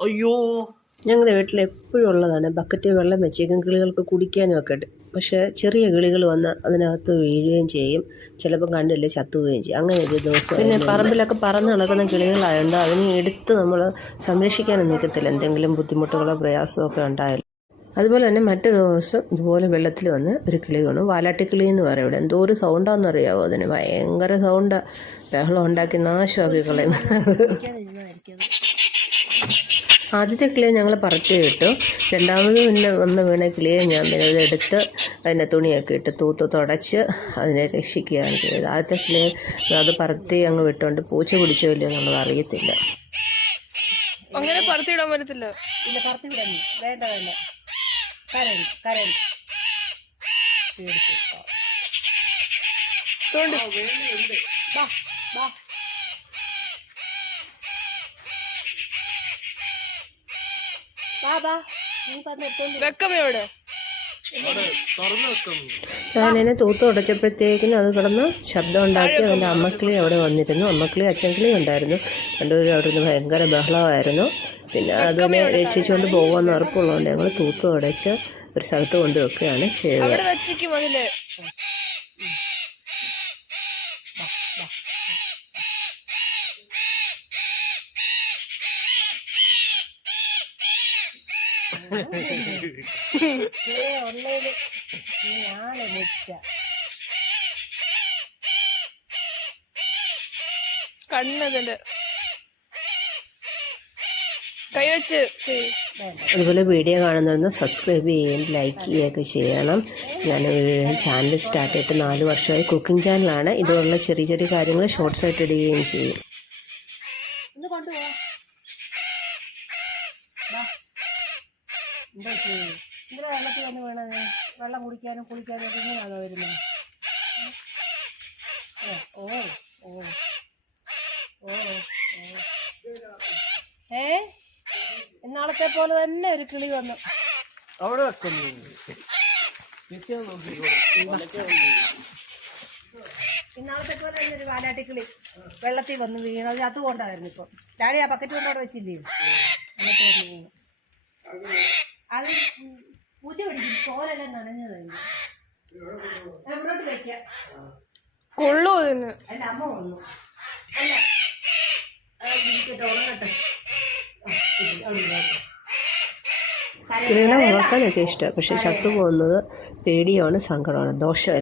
അയ്യോ. ഞങ്ങളുടെ വീട്ടിൽ എപ്പോഴും ഉള്ളതാണ് ബക്കറ്റ് വെള്ളം വെച്ചേക്കും കിളികൾക്ക് കുടിക്കാനും ഒക്കെ പക്ഷേ ചെറിയ കിളികൾ വന്ന് അതിനകത്ത് വീഴുകയും ചെയ്യും. ചിലപ്പോൾ കണ്ടില്ല ചത്തുകയും ചെയ്യും. അങ്ങനെ ഒരു ദിവസം പിന്നെ പറമ്പിലൊക്കെ പറന്ന് നടക്കുന്ന കിളികളായതുകൊണ്ട് അതിനെ എടുത്ത് നമ്മൾ സംരക്ഷിക്കാനും നിൽക്കത്തില്ല എന്തെങ്കിലും ബുദ്ധിമുട്ടുകളോ പ്രയാസമോ ഒക്കെ ഉണ്ടായാലും അതുപോലെ തന്നെ മറ്റൊരു ദിവസം ഇതുപോലെ വെള്ളത്തിൽ വന്ന് ഒരു കിളി വീണു. വാലാട്ടിക്കിളി എന്ന് പറയും ഇവിടെ. എന്തോ ഒരു സൗണ്ടാണെന്ന് അറിയാവോ അതിന്? ഭയങ്കര സൗണ്ട്. ബഹളം ഉണ്ടാക്കി നാശമാക്കി കളയും ആദ്യത്തെ കിളിയെ ഞങ്ങൾ പറത്തി വിട്ടു. രണ്ടാമത് പിന്നെ വന്ന് വീണ കിളിയെ ഞാൻ പിന്നെ ഇതെടുത്ത് അതിന്റെ തുണിയൊക്കെ ഇട്ട് തൂത്ത് തുടച്ച് അതിനെ രക്ഷിക്കുകയാണ് ചെയ്തത്. ആദ്യത്തെ കിളിയെ അത് പറത്തി അങ്ങ് വിട്ടുകൊണ്ട് പൂച്ച പിടിച്ചോ ഇല്ലയോ എന്നുള്ളത് അറിയത്തില്ല. അങ്ങനെ പറത്തിയിടാൻ പറ്റത്തില്ല. പിന്നെ പറത്തി വിടാൻ വേണ്ട. വെക്കമ്മയോട് തുറന്നു വെക്കുന്നു ഞാനതിനെ തൂത്ത് ഉടച്ചപ്പോഴത്തേക്കിനും അത് കിടന്ന് ശബ്ദം ഉണ്ടാക്കി അവന്റെ അമ്മക്കിളി അവിടെ വന്നിരുന്നു അമ്മക്കിളി അച്ഛൻകിളി ഉണ്ടായിരുന്നു രണ്ടുപേരും അവിടെ നിന്ന് ഭയങ്കര ബഹളമായിരുന്നു പിന്നെ അതിനെ രക്ഷിച്ചുകൊണ്ട് പോകുമെന്ന് ഉറപ്പുള്ളതുകൊണ്ട് ഞങ്ങൾ തൂത്ത് ഉടച്ച് ഒരു സ്ഥലത്ത് കൊണ്ടുവെക്കുകയാണ് ചെയ്തത് കണ്ണതിന്റെ കൈവച്ച് വെച്ച്. അതുപോലെ വീഡിയോ കാണുന്നവർ സബ്സ്ക്രൈബ് ചെയ്യുകയും ലൈക്ക് ചെയ്യുകയൊക്കെ ചെയ്യണം. ഞാൻ ചാനൽ സ്റ്റാർട്ട് ചെയ്തിട്ട് നാല് വർഷമായി കുക്കിംഗ് ചാനലാണ് ഇതുപോലുള്ള ചെറിയ ചെറിയ കാര്യങ്ങൾ ഷോർട്ട്സ് ആയിട്ട് ഇടുകയും ചെയ്യും. ഇതിലെ വെള്ളത്തിൽ വന്ന് വീണത്? വെള്ളം കുടിക്കാനും കുളിക്കാനും ഒക്കെ ഇങ്ങനെയാണോ വരുന്നത്? ഓ ഓ ഓ ഏ? ഇന്നാളത്തെ പോലെ തന്നെ ഒരു കിളി വന്നു. അവിടെ വെക്കുന്നു. ഇന്നാളത്തെ പോലെ തന്നെ ഒരു വാലാട്ടി കിളി വെള്ളത്തിൽ വന്ന് വീണത്. അത് അതുകൊണ്ടായിരുന്നു ഇപ്പൊ. ഡാഡി ആ ബക്കറ്റ് കൊണ്ടവിടെ വെച്ചില്ലേ? വെള്ളത്തിൽ വന്ന് വീണു അത് ഉം പൂച്ച നനഞ്ഞു കഴിഞ്ഞു എവിടോട്ട് വെക്കാം? കൊള്ളു ഇതിന് എന്റെ അമ്മ വന്നു അല്ല ഉറങ്ങട്ടെ. ഇഷ്ടമാണ് പക്ഷെ ചത്തു പോകുന്നത് പേടിയാണ് സങ്കടമാണ് ദോഷം